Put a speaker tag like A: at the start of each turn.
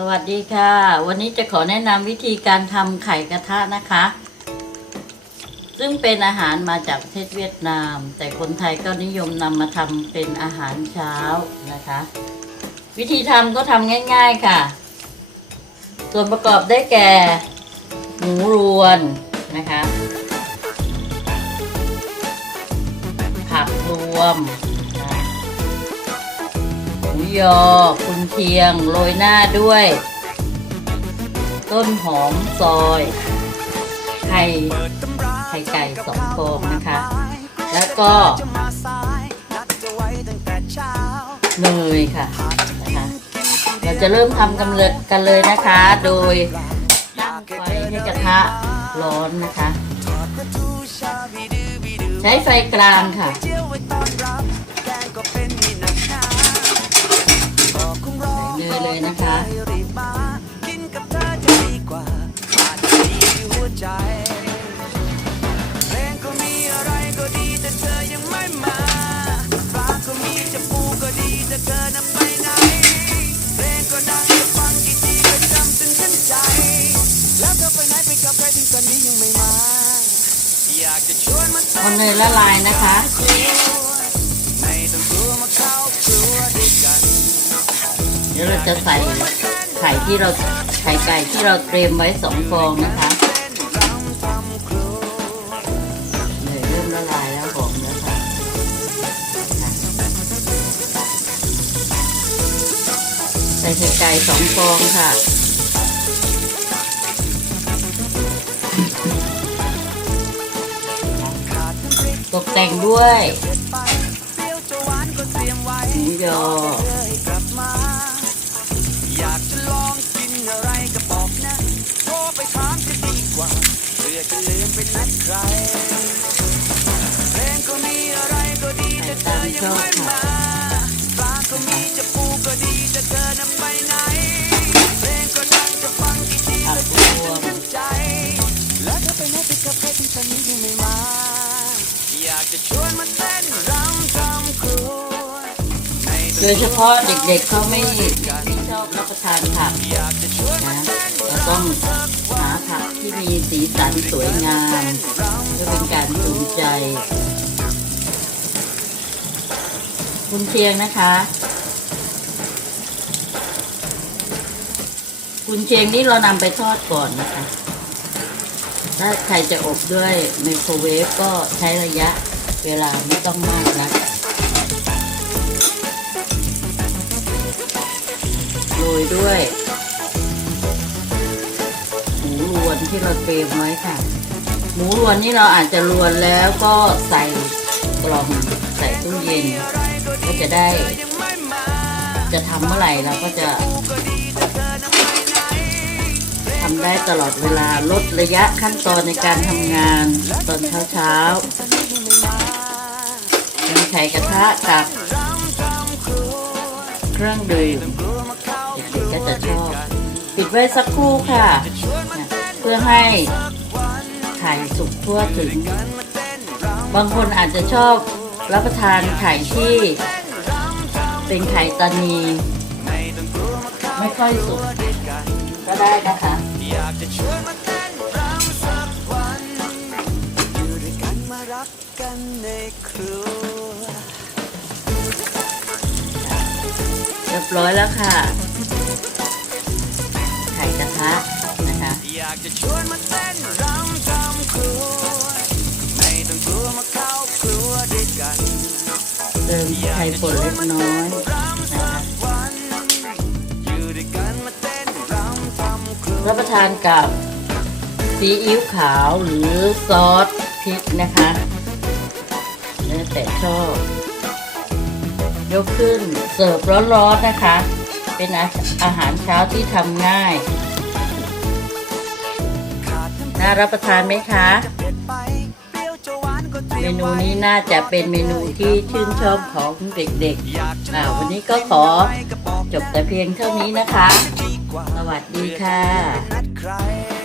A: สวัสดีค่ะ วันนี้จะขอแนะนำวิธีการทำไข่กระทะนะคะ ซึ่งเป็นอาหารมาจากประเทศเวียดนาม แต่คนไทยก็นิยมนำมาทำเป็นอาหารเช้านะคะ วิธีทำก็ทำง่ายๆค่ะ ส่วนประกอบได้แก่ หมูรวนนะคะ ผักรวม ยอคุณเชียงโรยหน้าด้วย ต้นหอมซอยไข่ไข่ไก่สองฟองนะคะ แล้วก็เนยค่ะนะคะเราจะเริ่มทำกันเลยกันเลยนะคะ โดยตั้งไฟให้กระทะร้อนนะคะ ใช้ไฟกลางค่ะ เอาเนยละลายนะคะเดี๋ยวเราจะใส่ไข่ที่เราไข่ไก่ที่เราเตรียมไว้สองฟองนะคะเนยเริ่มละลายแล้วหอมแล้วค่ะใส่ไข่ไก่สองฟองค่ะ แต่งด้วยหมูยอ
B: อยากจะลองกินอะไรก็บอกนะโทรไปถามจะดีกว่าเพื่อจะลืมไปนัดใครเพลงก็มีอะไรก็ดีแต่เธอยังไม่
A: โดยเฉพาะเด็กๆเขาไม่ไม่ชอบรับประทานผัก
B: นะเต้น
A: เราต้องหาผักที่มีสีสันสวยงามเพื่อเป็นการจูงใจ คุณเชียงนะคะ คุณเชียงนี่เรานำไปทอดก่อนนะคะ ถ้าใครจะอบด้วยไมโครเวฟก็ใช้ระยะเวลาไม่ต้องมากนะ ด้วยหมูรวนที่เราเตรียมไว้ค่ะ หมูรวนนี่เราอาจจะรวนแล้วก็ใส่กล่องใส่ตู้เย็น ก็จะได้ จะทำเมื่อไหร่เราก็จะทำได้ตลอดเวลาลดระยะขั้นตอนในการทำงานตอนเช้าเช้าๆเป็นไข่กระทะกับเครื่องดื่ม เด็กๆก็จะชอบ ปิดไว้สักครู่ค่ะ เพื่อให้ไข่สุกทั่วถึง บางคนอาจจะชอบรับประทานไข่ที่ เป็นไข่ตานี ไม่ค่อยสุกก็ได้นะคะ
B: อยากจะช
A: บร้อยแล้วค่ะ ไข่กระทะนะคะ
B: อยากจะชวนมาเต้นรำทำครัวไม่ต้องกลัวมาเข้าครัวด้วยกัน
A: เติมไข่ป่นเล็กน้อยนะคะ
B: วันอยู่ด้วยกันมาเต้นรำทำครัว
A: รับประทานกับซีอิ๊วขาวหรือซอสพริกนะคะแล้วแต่ชอบ ยกขึ้น เสิร์ฟร้อนๆนะคะ เป็นอาอาหารเช้าที่ทำง่าย
B: น่า
A: รับประทานไหมคะ
B: เม
A: นูนี้น่าจะเป็นเมนูที่ชื่นชอบของเด็กๆอ่าวันนี้ก็ขอจบแต่เพียงเท่านี้นะคะ สวัสดีค่ะ